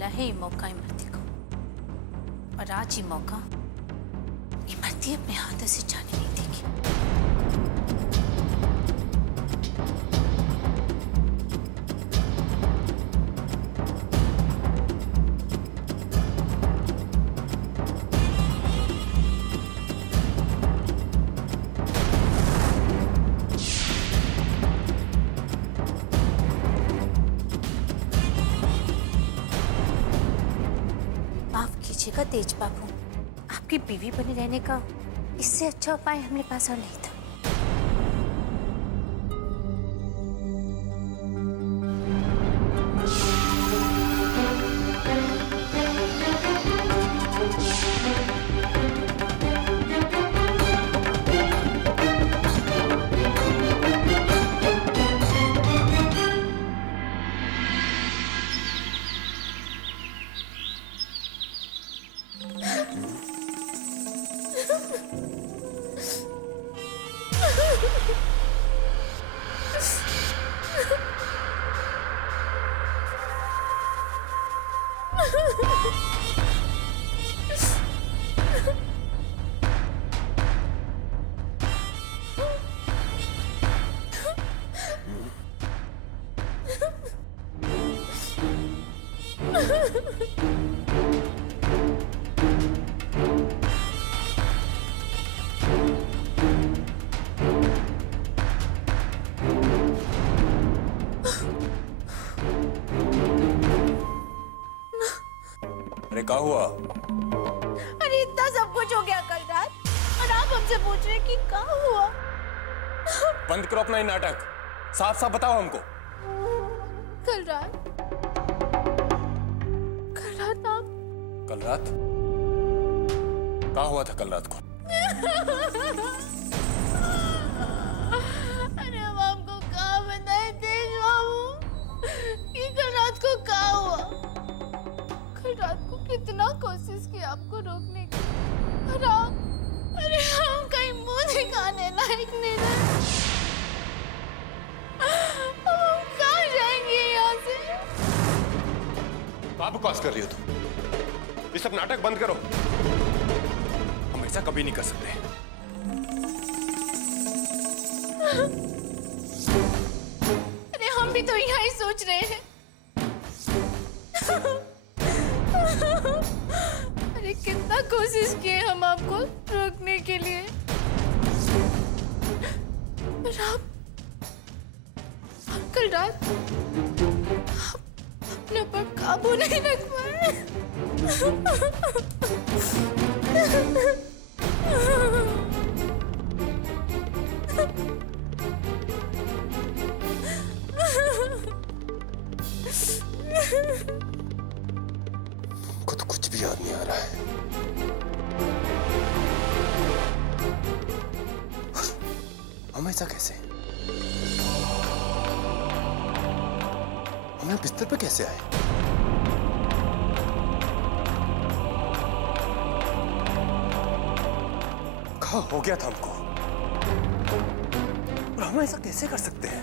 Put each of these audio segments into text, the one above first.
मिला है ये मौका इमरती को, और आज ये मौका इमरती अपने हाथों से जाने नहीं देगी। कीजिएगा तेज बाबू, आपकी बीवी बने रहने का इससे अच्छा उपाय हमारे पास और नहीं था। अरे क्या हुआ? अरे इतना सब कुछ हो गया कल रात, और आप हमसे पूछ रहे हैं कि क्या हुआ? बंद करो अपना ये नाटक, साफ साफ बताओ हमको। कल रात आप कल रात क्या हुआ था? कल रात को अरे हम आपको क्या बताएं तेज बाबू कि कल रात को क्या हुआ? कल रात को कितना कोशिश की आपको रोकने की, और अरे हम कहीं मुंह दिखाने लायक नहीं रहे। हम कहाँ जाएंगे यहाँ से? क्या बकवास कर रही हो तुम? ये सब नाटक बंद करो, हम ऐसा कभी नहीं कर सकते। अरे हम भी तो यहाँ ही सोच रहे हैं। अरे कितना कोशिश किए हम आपको रोकने के लिए, पर आप कल रात अपने ऊपर काबू नहीं रख पाए। हमको तो कुछ भी याद नहीं आ रहा है। हम ऐसा कैसे? हम यहाँ बिस्तर पे कैसे आए? कहाँ हो गया था हमको? और हम ऐसा कैसे कर सकते हैं?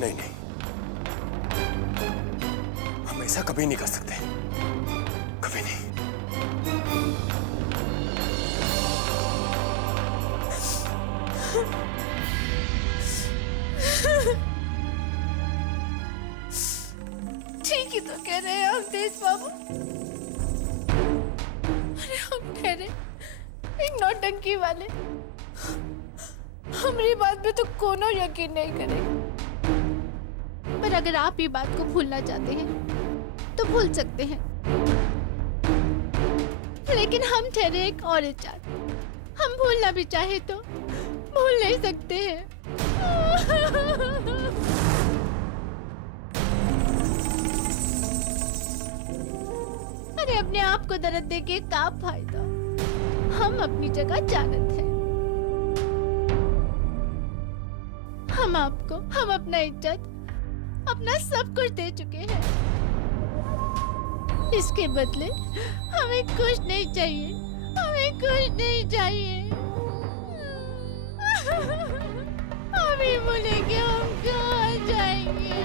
नहीं नहीं, हम ऐसा कभी नहीं कर सकते, कभी नहीं। ठीक ही तो कह रहे हैं आप तेज बाबू। अरे हम ठहरे एक नौटंकी वाले, हमारी बात पे तो कोनो यकीन नहीं करेगा। पर अगर आप ये बात को भूलना चाहते हैं तो भूल सकते हैं, लेकिन हम ठहरे एक और विचार, हम भूलना भी चाहे तो भूल नहीं सकते हैं। अरे अपने आप को दर्द देके क्या फायदा? हम अपनी जगह जानत हैं। हम आपको, हम अपना इज्जत, अपना सब कुछ दे चुके हैं। इसके बदले हमें कुछ नहीं चाहिए, हमें कुछ नहीं चाहिए। अभी बोलेंगे हम कहाँ जाएंगे?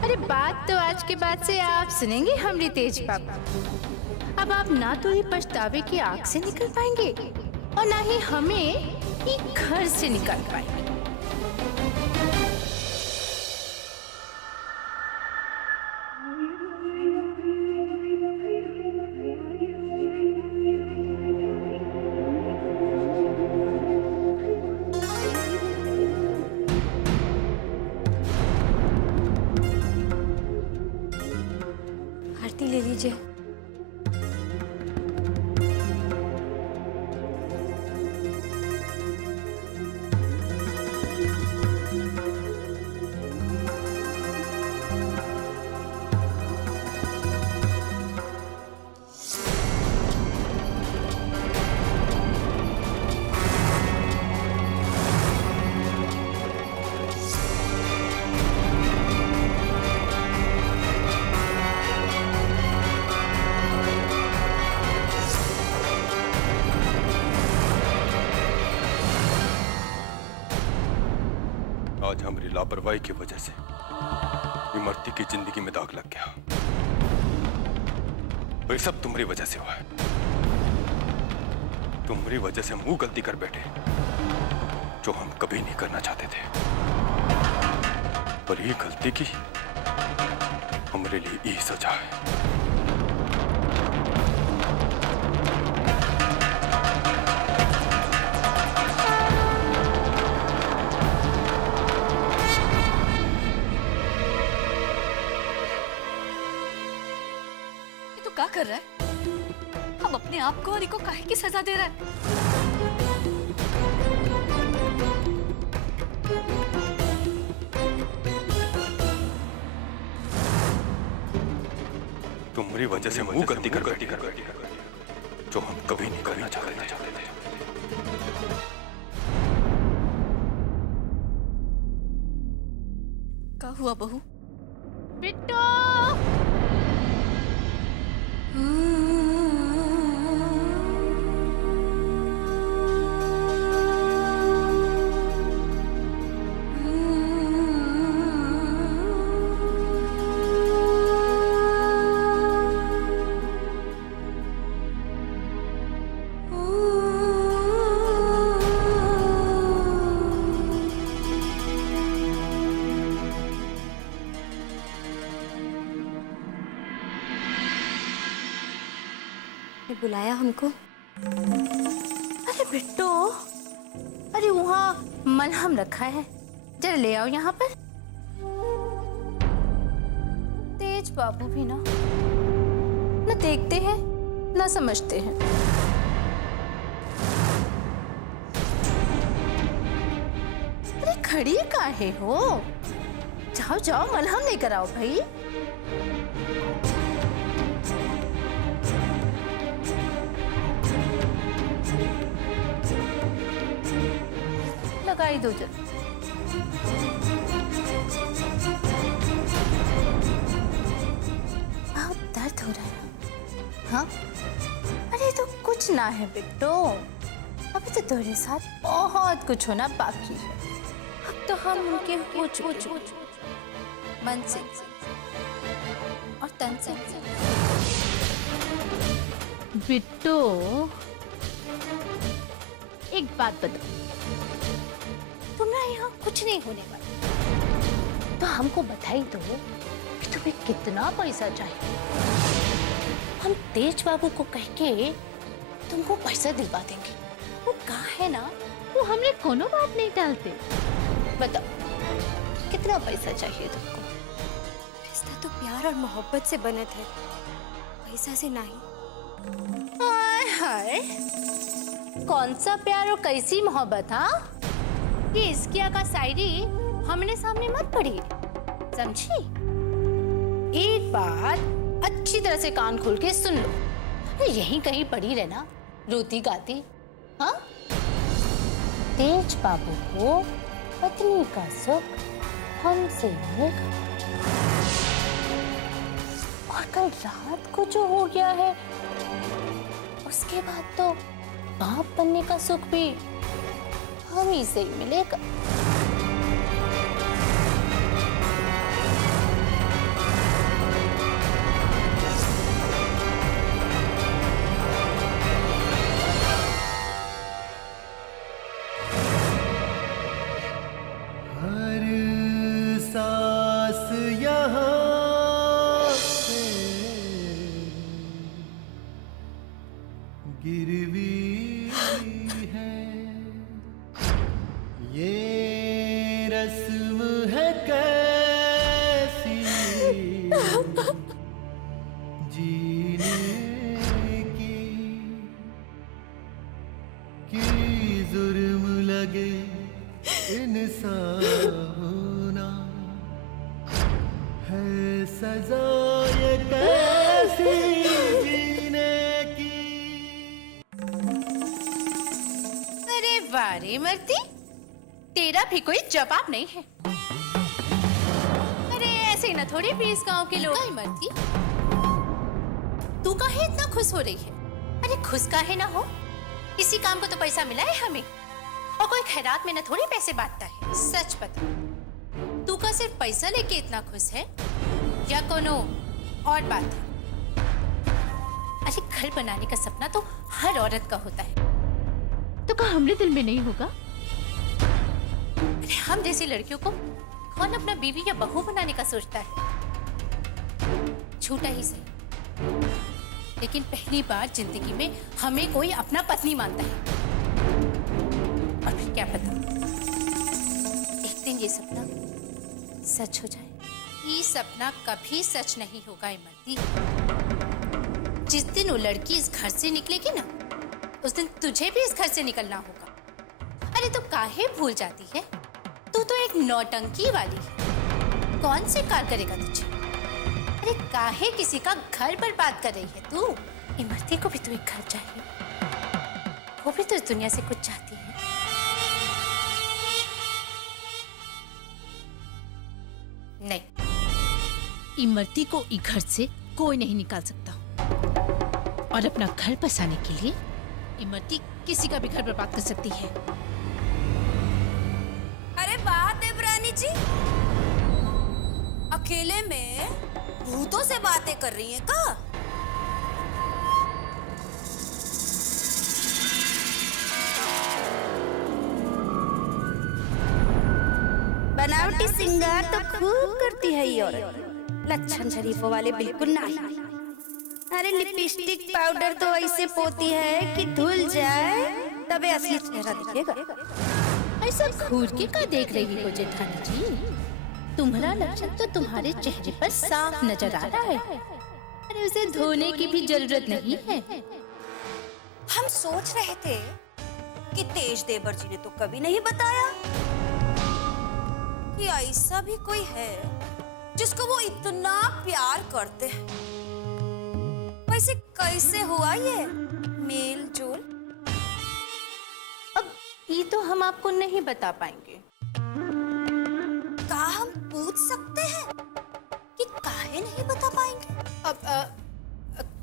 अरे बात तो आज के बाद से आप सुनेंगे हमरी तेज पापा। अब आप ना तो ये पछतावे की आग से निकल पाएंगे और ना ही हमें ये घर से निकाल पाएंगे। आरती ले लीजिए। आज हमारी लापरवाही की वजह से इमरती की जिंदगी में दाग लग गया। और ये सब तुम्हारी वजह से हुआ है। तुम्हारी वजह से हम वो गलती कर बैठे जो हम कभी नहीं करना चाहते थे। पर ये गलती की हमारे लिए ये सजा है। क्या कर रहा है? अब अपने आप को और इको काहे की सजा दे रहा है? तुम्हारी वजह से वो गलती कर जो हम कभी नहीं करना चाहते थे। क्या हुआ बहू? बिट्टू! बुलाया हमको? अरे बिट्टू, अरे वहाँ मलहम रखा है, जरा ले आओ यहाँ पर। तेज बाबू भी ना देखते हैं ना समझते हैं। अरे खड़ी काहे हो? जाओ जाओ मलहम लेकर आओ भाई। लगाई दो जल्दी। बहुत दर्द हो रहा है। हाँ? अरे तो कुछ ना है बिट्टू, अभी तो तुम्हारे साथ बहुत कुछ होना बाकी है। अब तो हम उनके कुछ मन से और तन से। बिट्टू, एक बात बताओ, तुम्हारा यहाँ कुछ नहीं होने वाला, तो हमको बताई दो कि तुम्हें कितना पैसा चाहिए। हम तेज बाबू को कह के तुमको पैसा दिलवा देंगे। वो कहा है ना, वो हमने कोनो बात नहीं टालते। बताओ कितना पैसा चाहिए तुमको? रिश्ता तो प्यार और मोहब्बत से बने थे, पैसा से नहीं। हाय हाय, कौन सा प्यार और कैसी मोहब्बत? हाँ, ये इसकिया का शायरी हमने सामने मत पढ़ी, समझी? एक बात अच्छी तरह से कान खोल के सुन लो, यहीं कहीं पड़ी रहना रोती गाती। हाँ, तेज बाबू को पत्नी का सुख हमसे मिलेगा। और कल रात को जो हो गया है, उसके बाद तो बाप बनने का सुख भी हम ही से ही मिलेगा। गिरवी है ये रस्म है कैसी जीने की जुर्म लगे इंसान होना है सजा ये कैसी जीने की। अरे वारे मर्दी, तेरा भी कोई जवाब नहीं है। अरे ऐसे न थोड़ी भी इस गांव के लोग। मर्दी, तू काहे इतना खुश हो रही है? अरे खुश काहे ना हो, इसी काम को तो पैसा मिला है हमें, और कोई खैरात में न थोड़ी पैसे बांटता है। सच बता, तू का सिर्फ पैसा लेके इतना खुश है या कोनो और बात है? अरे घर बनाने का सपना तो हर औरत का होता है, तो क्या हमरे दिल में नहीं होगा? अरे हम जैसी लड़कियों को कौन अपना बीवी या बहू बनाने का सोचता है? झूठा ही सही, लेकिन पहली बार जिंदगी में हमें कोई अपना पत्नी मानता है। और फिर क्या पता, एक दिन ये सपना सच हो जाए। ये सपना कभी सच नहीं होगा इमरती। जिस दिन वो लड़की इस घर से निकलेगी ना, उस दिन तुझे भी इस घर से निकलना होगा। अरे तू काहे भूल जाती है, तू तो एक नौटंकी वाली है। कौन से कार करेगा तुझे? अरे काहे किसी का घर बर्बाद कर रही है तू? इमरती को भी तो एक घर चाहिए, वो भी तो इस दुनिया से कुछ चाहती है। नहीं, इमरती को इस घर से कोई नहीं निकाल सकता, और अपना घर बसाने के लिए इमरती किसी का भी घर बर्बाद कर सकती है। अरे वाह देवरानी जी, अकेले में भूतों से बातें कर रही हैं का? बनावटी सिंगार तो खूब करती है ये औरत, लच्छन शरीफों वाले बिल्कुल नहीं। अरे लिपस्टिक पाउडर तो ऐसे पोती है कि धुल जाए तबे असली चेहरा दिखेगा। ऐसा घूर के क्या देख रही हो जेठानी जी? तुम्हारा लक्षण तो तुम्हारे चेहरे पर साफ नजर आ रहा है। अरे उसे धोने की भी जरूरत नहीं है। हम सोच रहे थे कि तेज देवर जी ने तो कभी नहीं बताया कि ऐसा भी कोई है जिसको वो इतना प्यार करते हैं। वैसे कैसे हुआ ये मेल जोल? अब ये तो हम आपको नहीं बता पाएंगे। का हम पूछ सकते हैं कि काहे नहीं बता पाएंगे? अब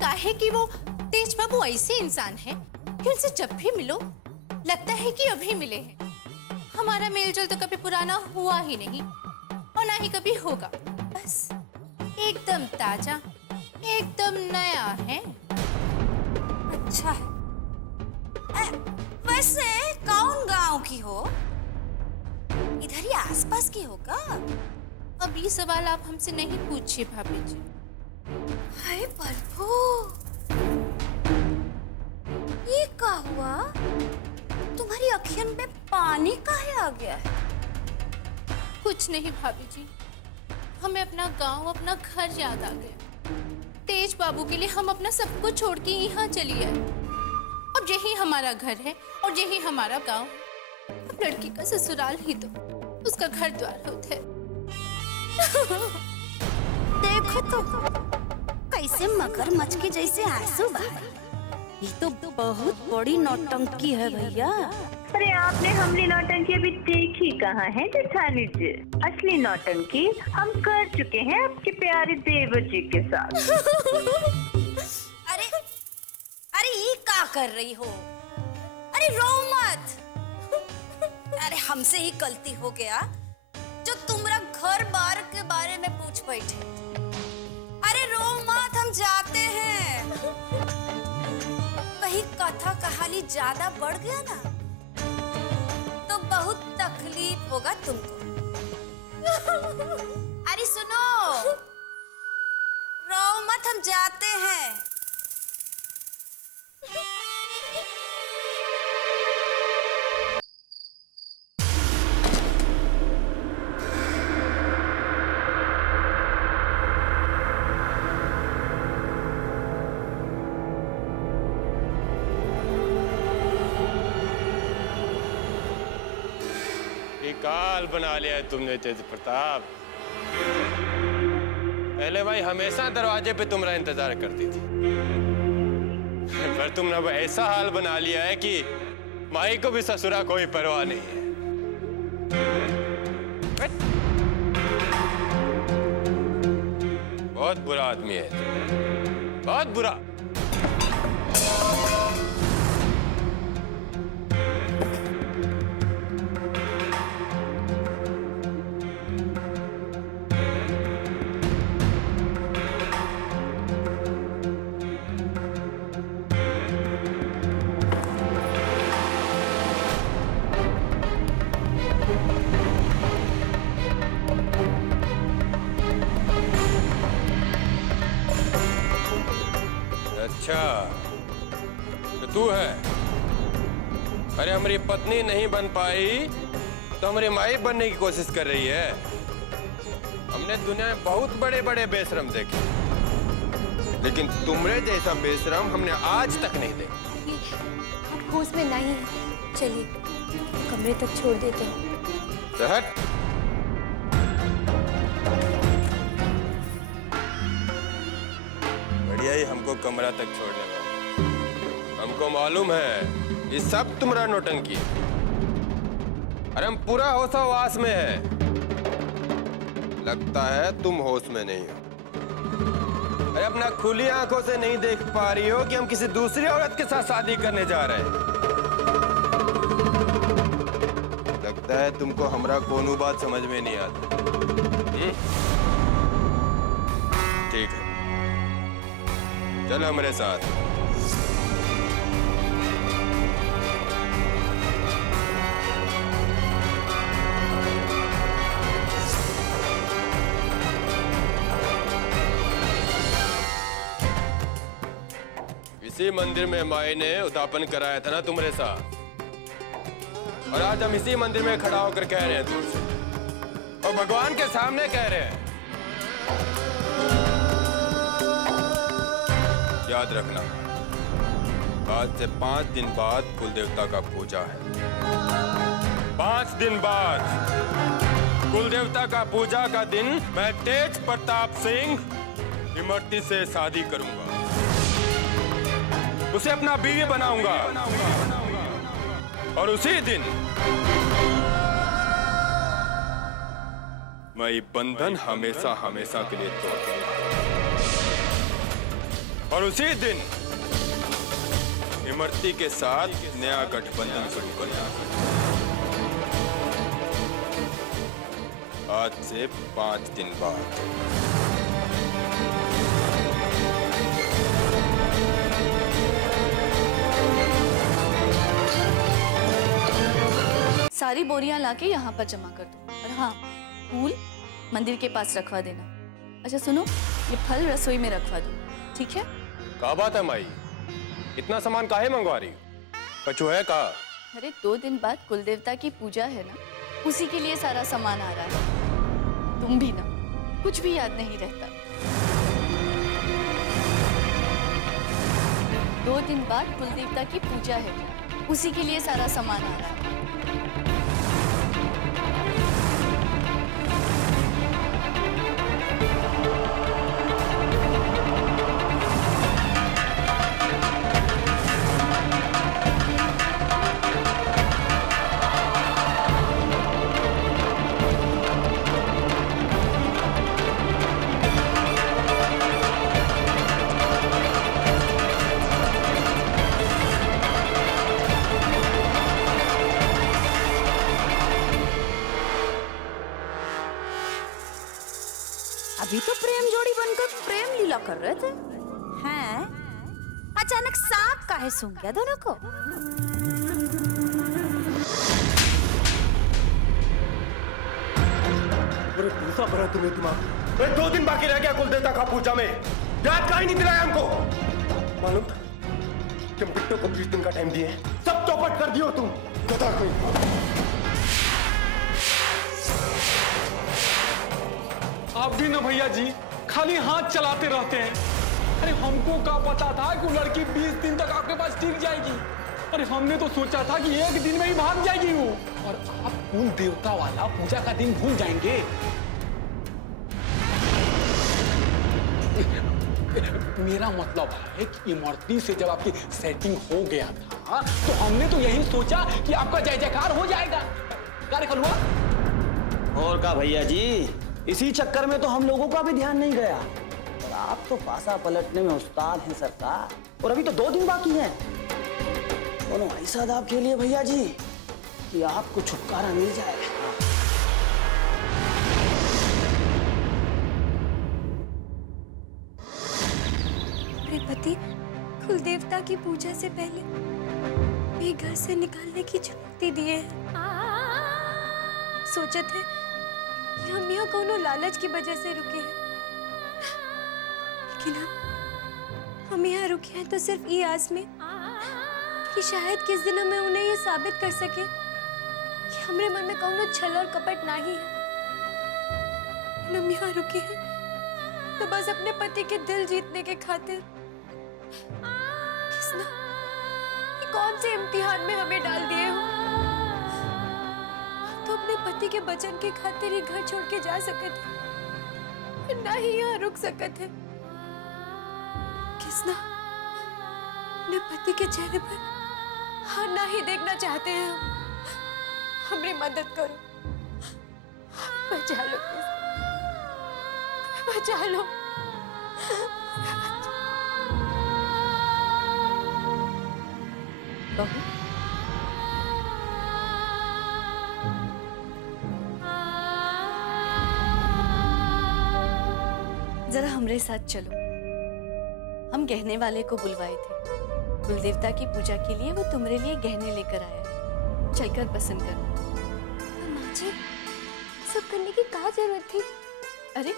काहे कि वो तेज बाबू ऐसे इंसान हैं कि उनसे जब भी मिलो लगता है कि अभी मिले हैं। हमारा मेलजोल तो कभी पुराना हुआ ही नहीं, और ना ही कभी होगा। बस एकदम ताजा, एकदम नया है। अच्छा है। वैसे कौन गांव की हो? इधर ही आसपास की होगा? अब ये सवाल आप हमसे नहीं पूछिए भाभी जी। हाय प्रभु, ये क्या हुआ? तुम्हारी अखियन में पानी काहे आ गया है? कुछ नहीं भाभी जी, हमें अपना गांव, अपना घर याद आ गया। तेज बाबू के लिए हम अपना सब कुछ छोड़ के यहाँ चली आए। अब यही हमारा घर है और यही हमारा गांव। अब लड़की का ससुराल ही तो उसका घर द्वार होता है। देखो तो कैसे मगरमच्छ के जैसे आंसू बहा। ये तो बहुत बड़ी नौटंकी है भैया। अरे आपने हमने नौटंकी अभी देखी कहाँ है जेठानी जी? असली नौटंकी हम कर चुके हैं आपके प्यारे देवर जी के साथ। अरे अरे ये क्या कर रही हो? अरे रो मत। अरे हमसे ही गलती हो गया जो तुम्हारा घर बार के बारे में पूछ बैठे। अरे रो मत, हम जाते हैं। कहीं कथा कहानी ज्यादा बढ़ गया ना तो बहुत तकलीफ होगा तुमको। अरे सुनो, रो मत, हम जाते हैं। काल बना लिया है तुमने तेज प्रताप। पहले भाई हमेशा दरवाजे पे तुम्हारा इंतजार करती थी, पर तुमने अब ऐसा हाल बना लिया है कि माई को भी ससुरा कोई परवाह नहीं है। बहुत बुरा आदमी है, बहुत बुरा। अच्छा, तो तू है? अरे हमारी पत्नी नहीं बन पाई तो हमारी माई बनने की कोशिश कर रही है। हमने दुनिया में बहुत बड़े बड़े बेशरम देखे, लेकिन तुमरे जैसा बेशरम हमने आज तक नहीं देखा। आप होश में नहीं है, चलिए कमरे तक छोड़ देते हैं। तो हट। बढ़िया ही हमको कमरा तक छोड़ने का। हमको मालूम है ये सब तुम्हारा नौटंकी है। अरे हम पूरा होशावास में है। लगता है तुम होश में नहीं हो। अरे अपना खुली आंखों से नहीं देख पा रही हो कि हम किसी दूसरी औरत के साथ शादी करने जा रहे हैं। लगता है तुमको हमारा कोनो बात समझ में नहीं आता। ठीक है, चलो मेरे साथ। इसी मंदिर में माई ने उद्यापन कराया था ना तुम्हारे साथ, और आज हम इसी मंदिर में खड़ा होकर कह रहे हैं तुमसे, और भगवान के सामने कह रहे हैं। याद रखना, आज से 5 दिन बाद कुल देवता का पूजा है। 5 दिन बाद कुल देवता का पूजा का दिन मैं तेज प्रताप सिंह इमरती से शादी करूंगा, उसे अपना बीवी बनाऊंगा, और उसी दिन मैं ये बंधन हमेशा हमेशा के लिए तोड़ दूंगा, और उसी दिन इमरती के साथ नया गठबंधन शुरू करूंगा। आज से 5 दिन बाद। सारी बोरियां लाके यहाँ पर जमा कर दो, और हाँ, फूल मंदिर के पास रखवा देना। अच्छा सुनो, ये फल रसोई में रखवा दो, ठीक है? क्या बात है माई, इतना सामान काहे मंगवा रही हो? कछु है का? अरे 2 दिन बाद कुल देवता की पूजा है ना, उसी के लिए सारा सामान आ रहा है। तुम भी ना, कुछ भी याद नहीं रहता। 2 दिन बाद कुल देवता की पूजा है, उसी के लिए सारा सामान आ रहा है। अभी तो प्रेम जोड़ी बनकर प्रेम लीला कर रहे थे, हैं? अचानक सांप काहे सूंघ गया दोनों को? पूरे दूसरा भरा तुम्हें दिमाग। मैं 2 दिन बाकी रह गया कुलदेवता का पूजा में, याद का ही नहीं दिलाया हमको। मालूम था कि हम बिट्टो को 20 दिन का टाइम दिए, सब चौपट कर दियो तुम, गधा कोई। आप भी ना भैया जी खाली हाथ चलाते रहते हैं। अरे हमको क्या पता था कि वो लड़की 20 दिन तक आपके पास टिक जाएगी। अरे हमने तो सोचा था कि 1 दिन में ही भाग जाएगी वो। और आप कुल देवता वाला पूजा का दिन भूल जाएंगे। मेरा मतलब है कि इमरती से जब आपकी सेटिंग हो गया था तो हमने तो यही सोचा कि आपका जय जयकार हो जाएगा। कार्य हुआ और का भैया जी, इसी चक्कर में तो हम लोगों का भी ध्यान नहीं गया। और आप तो पासा पलटने में उस्ताद हैं सरकार। और अभी तो 2 दिन बाकी हैं। दोनों ऐसा दाव खेलिए भैया जी कि आपको छुटकारा मिल जाए। मेरे पति कुल देवता की पूजा से पहले भी घर से निकालने की चुनौती दिए हैं। सोचते थे कि हम यहाँ कोनो लालच की वजह से रुके हैं, लेकिन हम यहाँ रुके हैं तो सिर्फ ये आस में कि शायद किस दिन हमें उन्हें ये साबित कर सके कि हमारे मन में कोनो छल और कपट नहीं है। हम यहाँ रुके हैं तो बस अपने पति के दिल जीतने के खातिर। किसना ये कौन से इम्तिहान में हमें डाल दिए हो? तो अपने पति के वचन के खातिर ही घर छोड़ के जा सकते थे, ना ही यहाँ रुक सकते थे। किसना अपने पति के चेहरे पर हार ना ही देखना चाहते हैं हम। हमारी मदद करो, बचा लो, बचा लो। बहू, जरा हमरे साथ चलो। हम गहने वाले को बुलवाए थे। कुलदेवता की पूजा के लिए वो तुम्हारे लिए गहने लेकर आया है। चलकर पसंद करो। माँ जी, सब करने की क्या जरूरत थी? अरे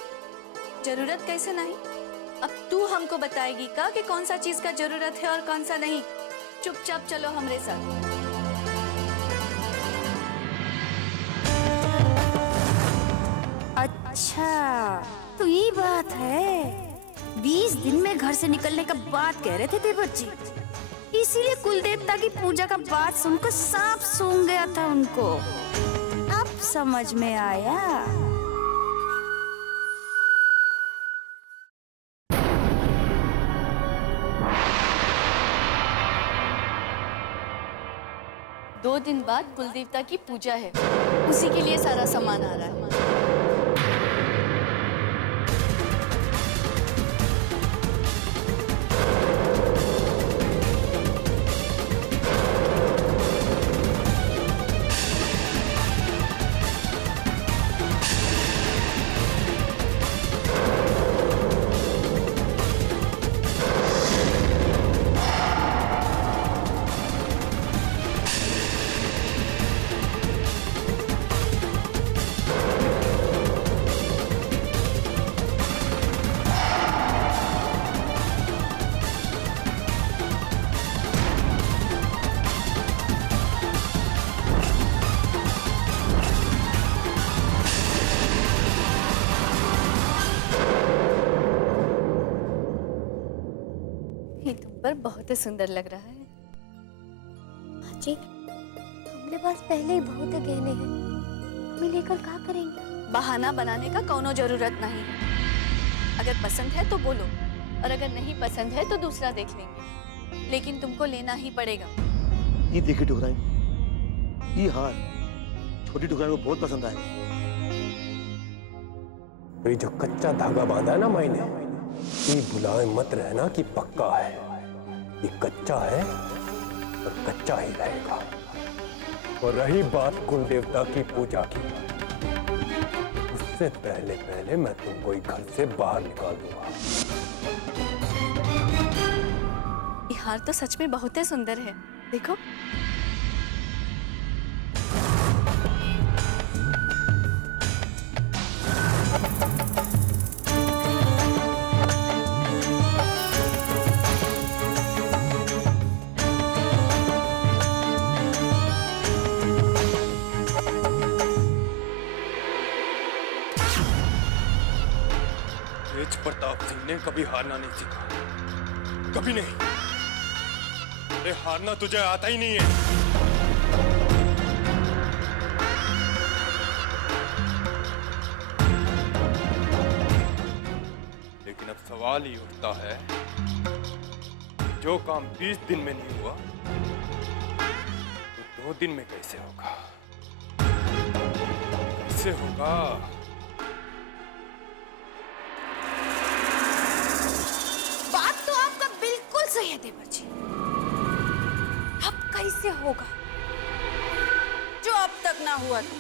जरूरत कैसे नहीं? अब तू हमको बताएगी का कि कौन सा चीज का जरूरत है और कौन सा नहीं। चुपचाप चलो हमरे साथ। अच्छा तो ये बात है, 20 दिन में घर से निकलने का बात कह रहे थे देवर जी, इसीलिए कुलदेवता की पूजा का बात सुनकर सांप सूंघ गया था उनको। अब समझ में आया। दो दिन बाद कुलदेवता की पूजा है, उसी के लिए सारा सामान आ रहा है। ये तुम पर बहुत ही सुंदर लग रहा है। माँ जी, हमारे पास पहले ही बहुत गहने हैं, हमें लेकर क्या करेंगे? बहाना बनाने का कोनो जरूरत नहीं है। अगर पसंद है तो बोलो, और अगर नहीं पसंद है तो दूसरा देख लेंगे, लेकिन तुमको लेना ही पड़ेगा। ये देखिए ठुकराइन, ये हार छोटी ठुकराइन को बहुत पसंद आया। ये जो कच्चा धागा बांधा है ना मैंने, ये भुलाए मत रहना कि पक्का है। ये कच्चा है और कच्चा ही रहेगा। और रही बात कुल देवता की पूजा की, उस सबसे पहले मैं तुमको ही घर से बाहर निकाल दूंगा। ये हार तो सच में बहुत ही सुंदर है, देखो। तेज प्रताप सिंह ने कभी हारना नहीं सीखा, कभी नहीं। अरे हारना तुझे आता ही नहीं है। लेकिन अब सवाल ही उठता है, जो काम 20 दिन में नहीं हुआ तो 2 दिन में कैसे होगा? कैसे होगा? बात तो आपका बिल्कुल सही है देवर जी। अब कैसे होगा जो अब तक ना हुआ था?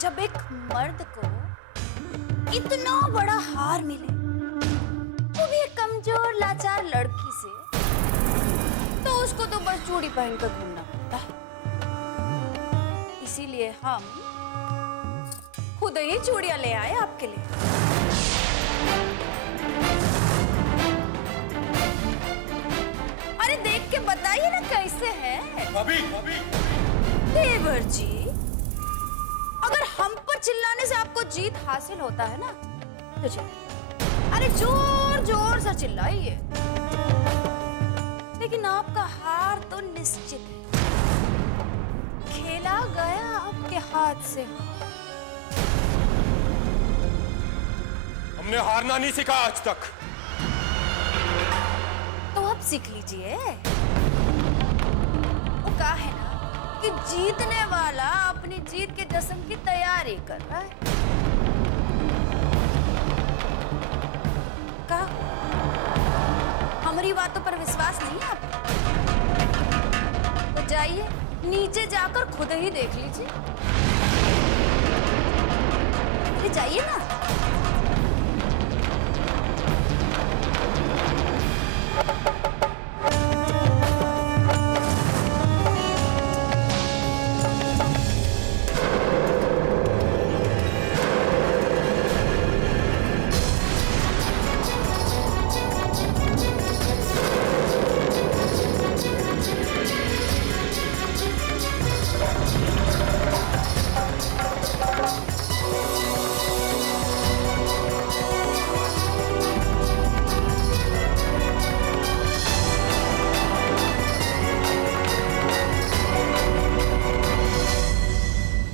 जब एक मर्द को इतना बड़ा हार मिले, वो भी एक कमजोर लाचार लड़की से, तो उसको तो बस चूड़ी पहनकर घूमना पड़ता है। इसीलिए हम खुद ही चूड़ियां ले आए आपके लिए। अरे देख के बताइए ना कैसे है देवर जी। अगर हम पर चिल्लाने से आपको जीत हासिल होता है ना, तो चलिए, अरे जोर जोर से चिल्लाइए। लेकिन आपका हार तो निश्चित है, खेला गया आपके हाथ से। हमने हारना नहीं सीखा आज तक। तो अब सीख लीजिए। वो कहा है ना कि जीतने वाला अपनी जीत के जश्न की तैयारी कर रहा है। कहा हमारी बातों पर विश्वास नहीं है आपको? तो जाइए नीचे जाकर खुद ही देख लीजिए। अरे जाइए ना।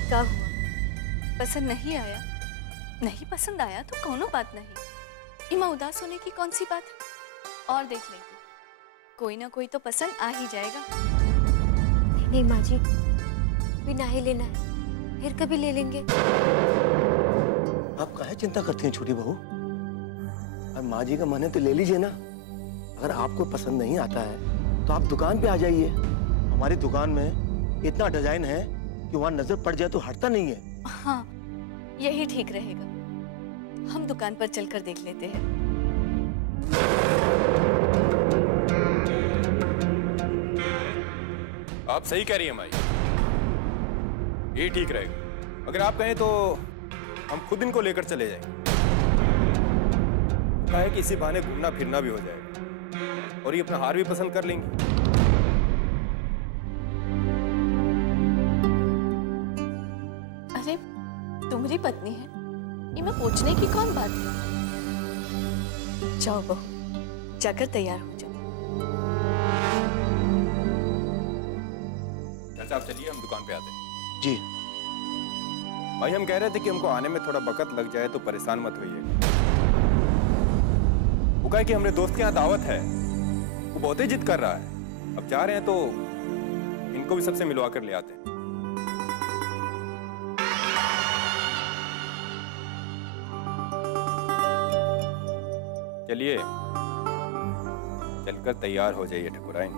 क्या हुआ? पसंद नहीं आया? नहीं पसंद आया तो कोनो बात नहीं। इमा उदास होने की कौन सी बात है? और देख लेंगे, कोई ना कोई तो पसंद आ ही जाएगा। नहीं माँ जी, बिना ही लेना है, फिर कभी ले लेंगे। आप काहे चिंता करती हैं छोटी बहू? अब माँ जी का मन है तो ले लीजिए ना। अगर आपको पसंद नहीं आता है तो आप दुकान पे आ जाइए। हमारी दुकान में इतना डिजाइन है कि वहाँ नजर पड़ जाए तो हटता नहीं है। हाँ, यही ठीक रहेगा। हम दुकान पर चलकर देख लेते हैं। आप सही कह रही हैं माई, ये ठीक रहेगा। अगर आप कहें तो हम खुद इनको लेकर चले जाएंगे। कहा है कि इसी बहाने घूमना फिरना भी हो जाएगा और ये अपना हार भी पसंद कर लेंगे। अरे तुम्हारी पत्नी है, इमे पूछने की कौन बात है? जाओ बहू, जाकर तैयार हो जाओ। साहब चलिए, हम दुकान पे आते हैं। जी भाई, हम कह रहे थे कि हमको आने में थोड़ा वक्त लग जाए तो परेशान मत होइए। वो कहे कि हमारे दोस्त के यहाँ दावत है, वो बहुत ही जिद कर रहा है। अब जा रहे हैं तो इनको भी सबसे मिलवा कर ले आते हैं। चलिए चलकर तैयार हो जाइए ठकुराइन।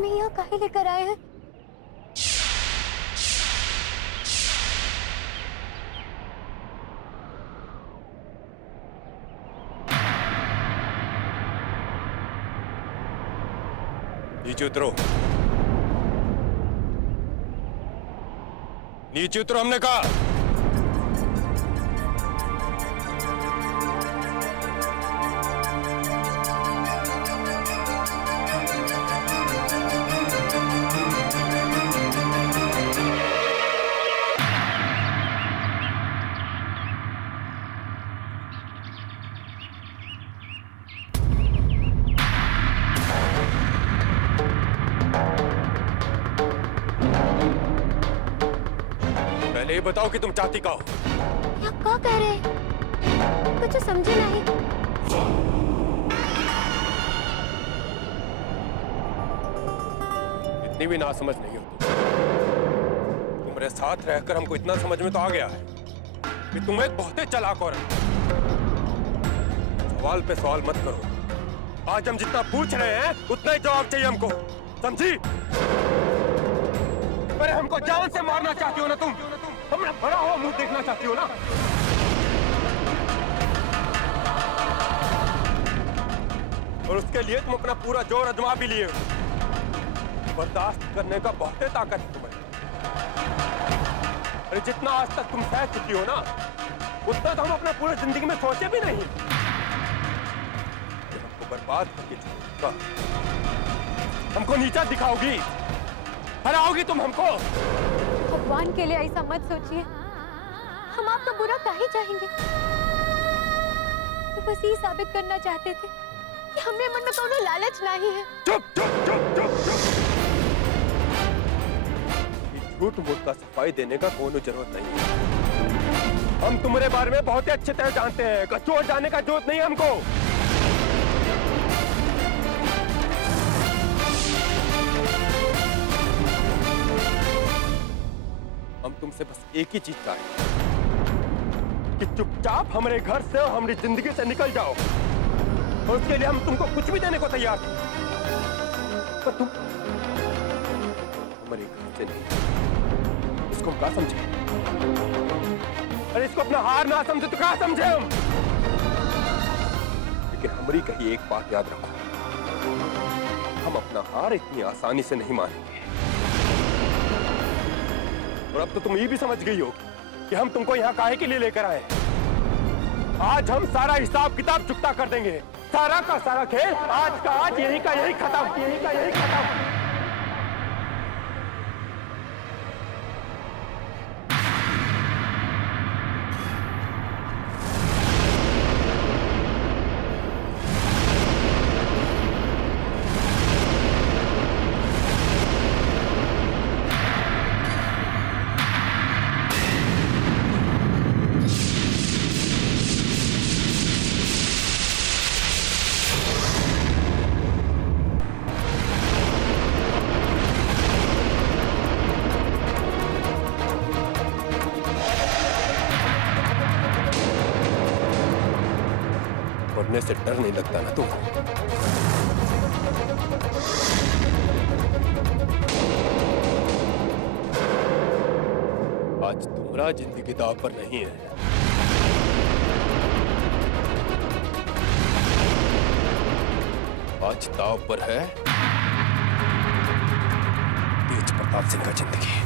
मैं यहाँ काहे लेकर आए हैं? नीचे उतरो, नीचे उतरो हमने कहा। पहले ये बताओ कि तुम चाहती का हो? आप क्या कह रहे हैं? कुछ समझे नहीं। इतनी भी ना समझ नहीं हो तुम्हारे साथ रहकर हमको इतना समझ में तो आ गया है कि तुम एक बहुत ही चालाक औरत। सवाल पे सवाल मत करो। आज हम जितना पूछ रहे हैं उतना ही जवाब चाहिए हमको, समझी? अरे हमको जान से मारना चाहती हो ना तुम? हमने बड़ा हुआ मुंह देखना चाहती हो ना? और उसके लिए तुम अपना पूरा जोर आजमा भी लिए हो। बर्दाश्त करने का बहुत ताकत है तुम्हें। अरे जितना आज तक तुम सह चुकी हो ना, उतना तो हम अपने पूरे जिंदगी में सोचे भी नहीं। हमको बर्बाद करके छोड़ेगा, हमको नीचा दिखाओगी, हराओगी तुम हमको। भगवान के लिए ऐसा मत सोचिए। हम आपका बुरा काहे चाहेंगे? तो बस ये साबित करना चाहते थे कि हमरे मन में कोनो लालच नहीं है। चुप चुप चुप चुप चुप। झूठ मूठ का सफाई देने का कोई जरूरत नहीं है। हम तुम्हारे बारे में बहुत ही अच्छे तरह जानते हैं। कचोट जाने का जरूरत नहीं है हमको। हम तुमसे बस एक ही चीज चाहते हैं कि चुपचाप हमारे घर से और हमारी जिंदगी से निकल जाओ। और उसके लिए हम तुमको कुछ भी देने को तैयार हैं। पर तुम हमारे घर से नहीं, इसको हम क्या समझे? अरे इसको अपना हार ना समझे तो क्या समझे हम? लेकिन हमारी कही एक बात याद रखो, हम अपना हार इतनी आसानी से नहीं मानेंगे। और अब तो तुम ये भी समझ गई हो कि हम तुमको यहाँ काहे के लिए लेकर आए। आज हम सारा हिसाब किताब चुकता कर देंगे। सारा का सारा खेल आज का आज, यही का यही खत्म, यही का यही खत्म। मरने से डर नहीं लगता ना तुम? आज तुम्हारा जिंदगी दांव पर नहीं है। आज दांव पर है तेज प्रताप सिंह का जिंदगी।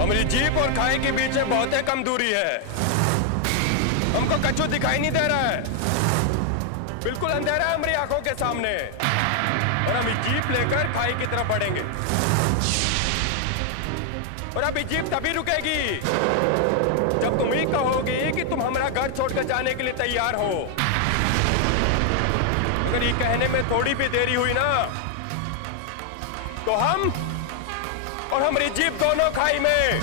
हमारी जीप और खाई के बीच में बहुत ही कम दूरी है। हमको कच्चू दिखाई नहीं दे रहा है, बिल्कुल अंधेरा है हमारी आंखों के सामने, और हम जीप लेकर खाई की तरफ बढ़ेंगे। और अभी जीप तभी रुकेगी जब तुम ही कहोगी कि तुम हमारा घर छोड़कर जाने के लिए तैयार हो। अगर ये कहने में थोड़ी भी देरी हुई ना, तो हम और हमारी जीप दोनों खाई में।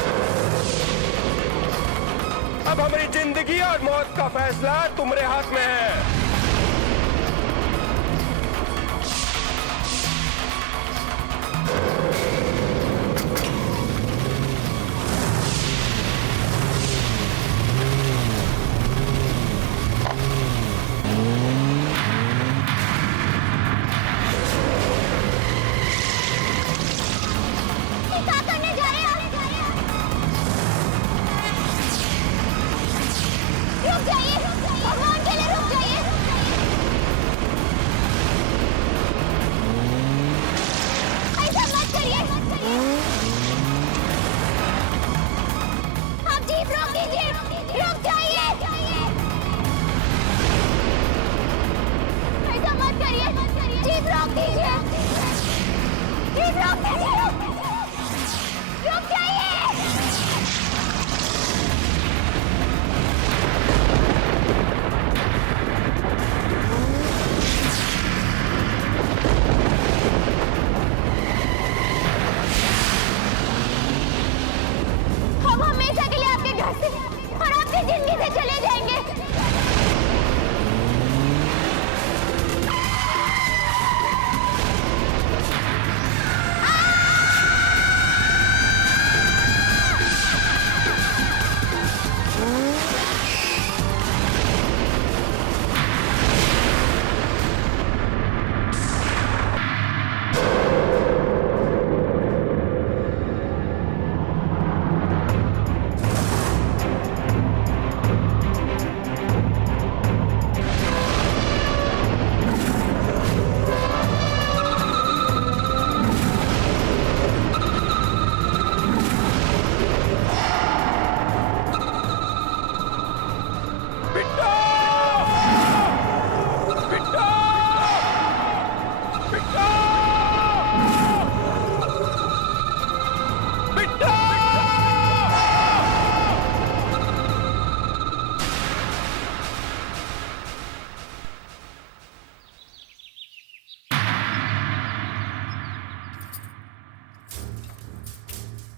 अब हमारी जिंदगी और मौत का फैसला तुम्हारे हाथ में है।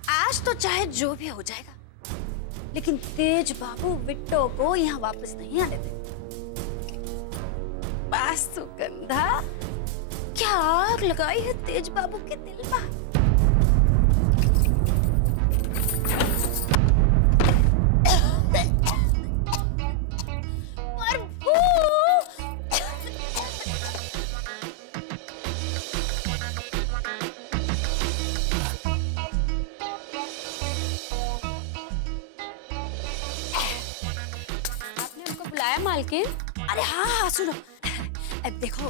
आज तो चाहे जो भी हो जाएगा, लेकिन तेज बाबू बिट्टो को यहाँ वापस नहीं आने देंगे। बस सुगंधा, क्या आग लगाई है तेज बाबू के दिल में। बुलाया मालकिन? अरे हाँ हाँ सुनो, अब देखो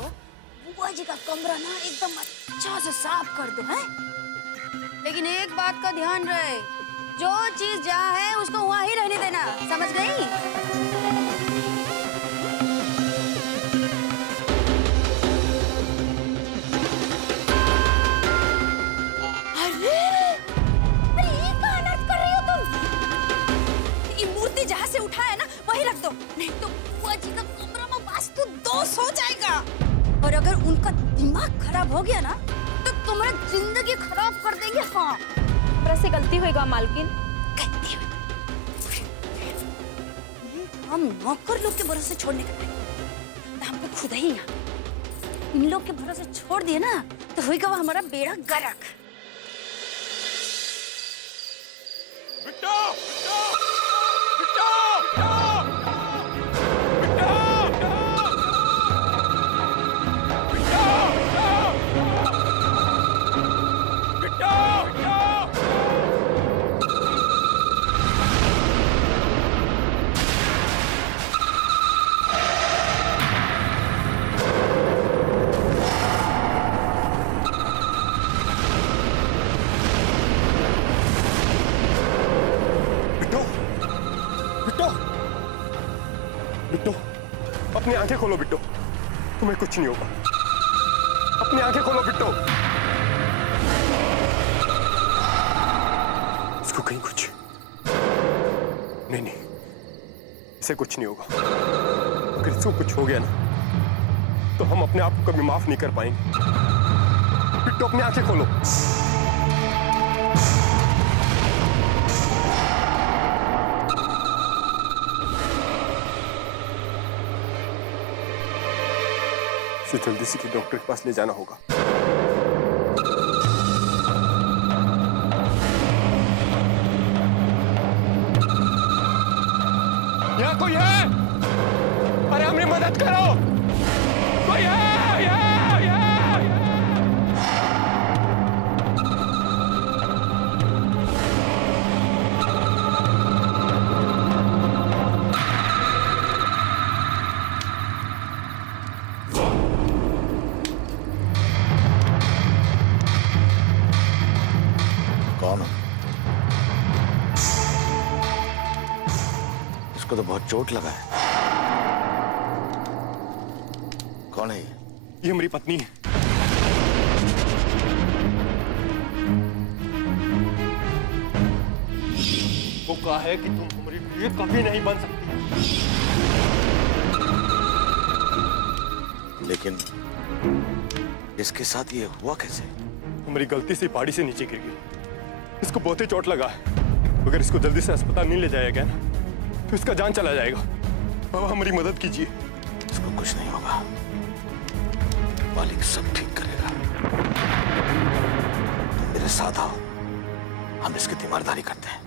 बुआ जी का कमरा ना एकदम अच्छा से साफ कर दो है, लेकिन एक बात का ध्यान रहे, जो चीज जहाँ है उसको वहाँ ही रहने देना, समझ गई? जहाँ से उठाया ना वही रख दो, नहीं तो बुआ जी का कमरा में वास्तु दोष हो जाएगा, और अगर उनका दिमाग खराब हो गया ना तो तुम्हारी जिंदगी खराब कर देंगे। हाँ, से गलती होएगा मालकिन। हम नौकर लोग के भरोसे छोड़ने का नहीं, हमको खुद ही यहाँ इन लोग के भरोसे छोड़ दिए ना तो होएगा वो हमारा बेड़ा गर्क। बिट्टो! बिट्टू, अपनी आंखें खोलो बिट्टू, तुम्हें कुछ नहीं होगा। अपनी आंखें खोलो बिट्टू। इसको कहीं कुछ नहीं, इसे कुछ नहीं होगा। अगर इसको कुछ हो गया ना तो हम अपने आप को कभी माफ नहीं कर पाएंगे। बिट्टू, अपनी आंखें खोलो। इसे जल्दी से डॉक्टर के पास ले जाना होगा। यहाँ कोई है? अरे हमें मदद करो, कोई है? कौन हो? इसको तो बहुत चोट लगा है। कौन है ये हमारी पत्नी है। वो कहा है कि तुम हमारी बीवी कभी नहीं बन सकती। लेकिन इसके साथ ये हुआ कैसे? हमारी गलती से पहाड़ी से नीचे गिर गई। इसको बहुत ही चोट लगा है। अगर इसको जल्दी से अस्पताल नहीं ले जाया गया ना तो इसका जान चला जाएगा। बाबा, हमारी मदद कीजिए। इसको कुछ नहीं होगा, मालिक सब ठीक करेगा। तुम मेरे साथ आओ, हम इसकी तीमारदारी करते हैं।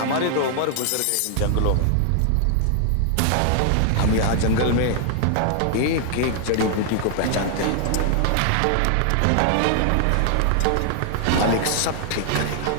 हमारी तो उम्र गुजर गई इन जंगलों में। हम यहाँ जंगल में एक एक जड़ी बूटी को पहचानते हैं। मालिक सब ठीक करेगा।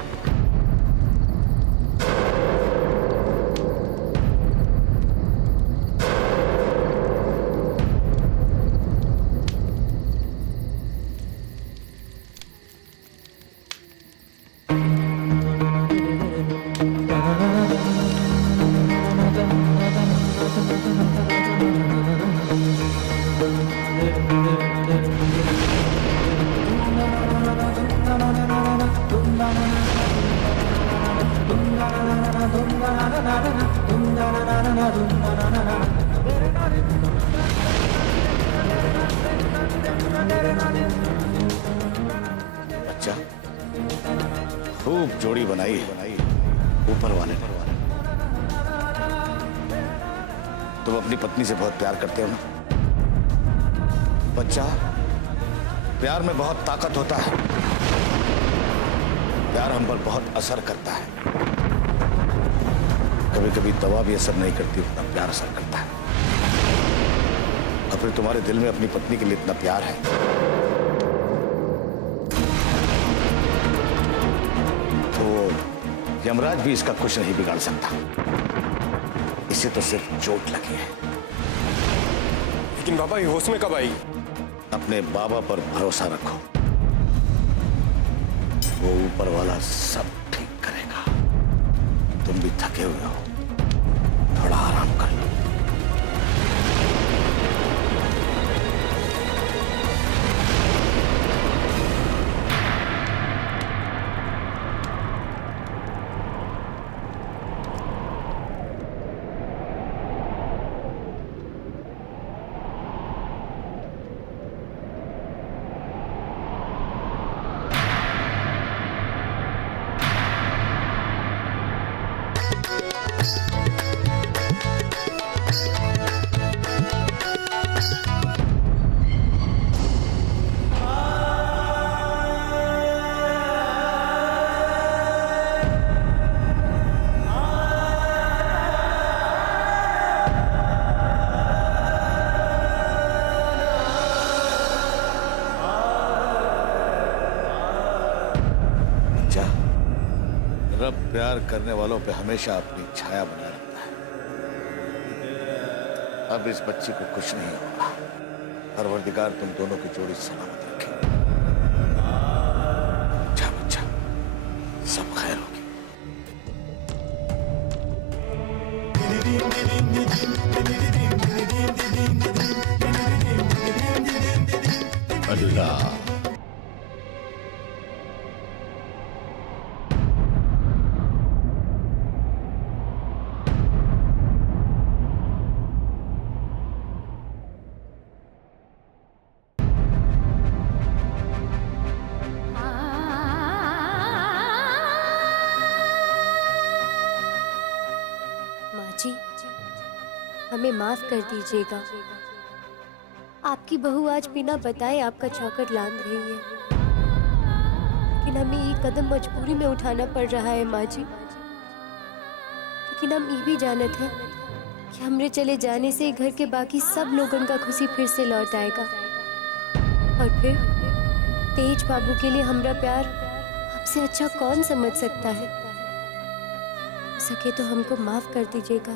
अच्छा, खूब जोड़ी बनाई है ऊपर वाले ने। तुम अपनी पत्नी से बहुत प्यार करते हो ना? बच्चा, प्यार में बहुत ताकत होता है। प्यार हम पर बहुत असर करता है। कभी कभी दवा भी असर नहीं करती, उतना प्यार असर करता है। और फिर तुम्हारे दिल में अपनी पत्नी के लिए इतना प्यार है, तो यमराज भी इसका कुछ नहीं बिगाड़ सकता। इसे तो सिर्फ चोट लगी है। लेकिन बाबा, ये होश में कब आई? अपने बाबा पर भरोसा रखो, वो ऊपर वाला सब ठीक करेगा। तुम भी थके हुए हो, थोड़ा आराम कर लो। प्यार करने वालों पे हमेशा अपनी छाया बनाए रखता है। अब इस बच्ची को कुछ नहीं होगा। परवरदिगार तुम दोनों की जोड़ी सलामत रखे। जा बच्चा, सब खैर होगी। अल्लाह। माँ जी, हमें माफ कर दीजिएगा। आपकी बहू आज बिना बताए आपका चौखट लांघ रही है, लेकिन हमें ये कदम मजबूरी में उठाना पड़ रहा है माँ जी। लेकिन हम ये भी जानत हैं कि हमरे चले जाने से घर के बाकी सब लोगों का खुशी फिर से लौट आएगा। और फिर तेज बाबू के लिए हमरा प्यार आपसे अच्छा कौन समझ सकता है। सके तो हमको माफ कर दीजिएगा।